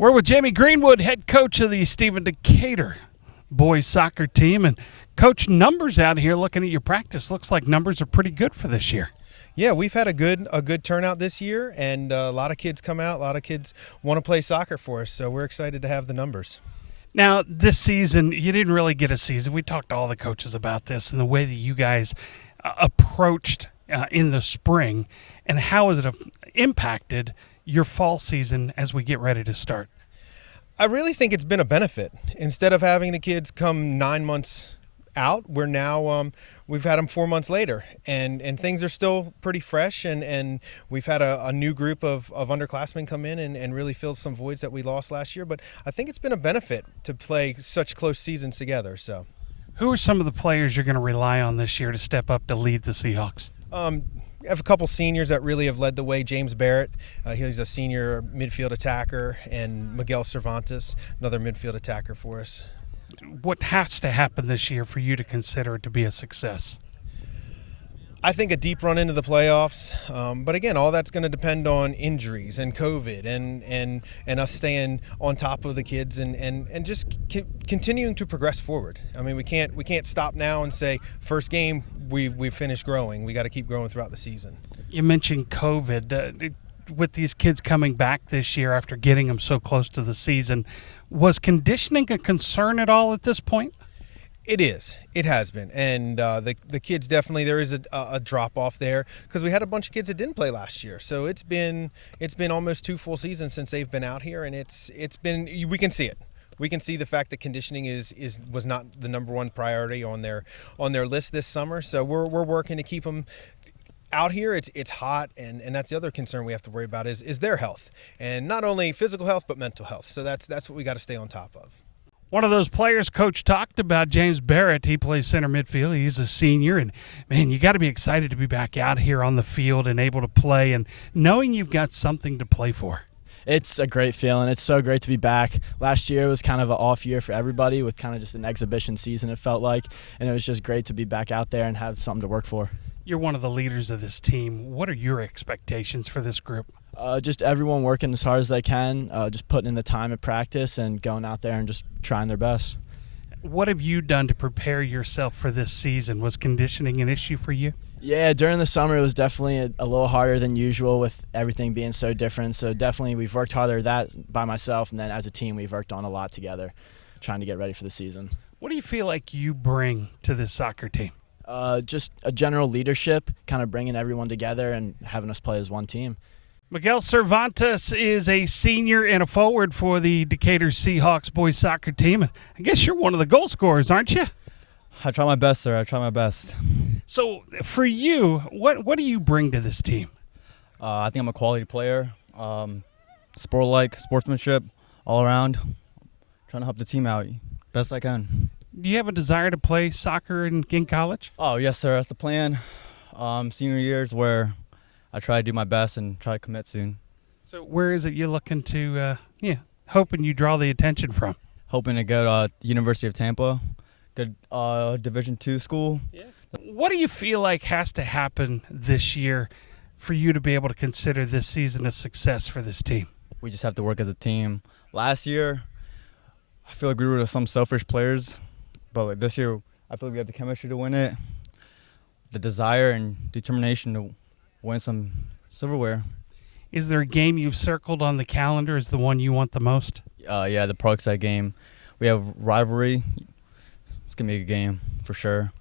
We're with Jamie Greenwood, head coach of the Stephen Decatur boys soccer team. And, Coach, numbers out here, looking at your practice, looks like numbers are pretty good for this year. Yeah, we've had a good turnout this year, and a lot of kids come out. A lot of kids want to play soccer for us, so we're excited to have the numbers. Now, this season, you didn't really get a season. We talked to all the coaches about this and the way that you guys approached in the spring, and how has it impacted your fall season as we get ready to start? I really think it's been a benefit. Instead of having the kids come 9 months out, we're now we've had them 4 months later, and things are still pretty fresh, and we've had a new group of underclassmen come in and really fill some voids that we lost last year. But I think it's been a benefit to play such close seasons together. So, who are some of the players you're going to rely on this year to step up to lead the Seahawks? We have a couple seniors that really have led the way. James Barrett, he's a senior midfield attacker, and Miguel Cervantes, another midfield attacker for us. What has to happen this year for you to consider it to be a success? I think a deep run into the playoffs, but again, all that's going to depend on injuries and COVID and us staying on top of the kids and just continuing to progress forward. I mean, we can't stop now and say first game we've finished growing. We got to keep growing throughout the season. You mentioned COVID. With these kids coming back this year after getting them so close to the season, was conditioning a concern at all at this point? It is. It has been. And the kids definitely, there is a drop-off there because we had a bunch of kids that didn't play last year. So it's been almost 2 full seasons since they've been out here, and it's been, we can see it. We can see the fact that conditioning was not the number one priority on their list this summer. So we're working to keep them out here. It's hot, and that's the other concern we have to worry about is their health, and not only physical health but mental health. So that's what we got to stay on top of. One of those players Coach talked about, James Barrett, he plays center midfield. He's a senior, and, man, you got to be excited to be back out here on the field and able to play and knowing you've got something to play for. It's a great feeling. It's so great to be back. Last year was kind of an off year for everybody with kind of just an exhibition season, it felt like, and it was just great to be back out there and have something to work for. You're one of the leaders of this team. What are your expectations for this group? Just everyone working as hard as they can, just putting in the time at practice and going out there and just trying their best. What have you done to prepare yourself for this season? Was conditioning an issue for you? Yeah, during the summer it was definitely a little harder than usual with everything being so different. So definitely we've worked harder at that by myself, and then as a team we've worked on a lot together trying to get ready for the season. What do you feel like you bring to this soccer team? Just a general leadership, kind of bringing everyone together and having us play as one team. Miguel Cervantes is a senior and a forward for the Decatur Seahawks boys soccer team. I guess you're one of the goal scorers, aren't you? I try my best, sir. I try my best. So for you, what do you bring to this team? I think I'm a quality player, sportsmanship all around, trying to help the team out best I can. Do you have a desire to play soccer in college? Oh, yes, sir. That's the plan. Senior years where I try to do my best and try to commit soon. So where is it you're looking to, hoping you draw the attention from? Hoping to go to University of Tampa, good Division II school. Yeah. What do you feel like has to happen this year for you to be able to consider this season a success for this team? We just have to work as a team. Last year, I feel like we were some selfish players, but like this year, I feel like we have the chemistry to win it, the desire and determination to win some silverware. Is there a game you've circled on the calendar as the one you want the most? Yeah, the Parkside game. We have rivalry. It's going to be a good game for sure.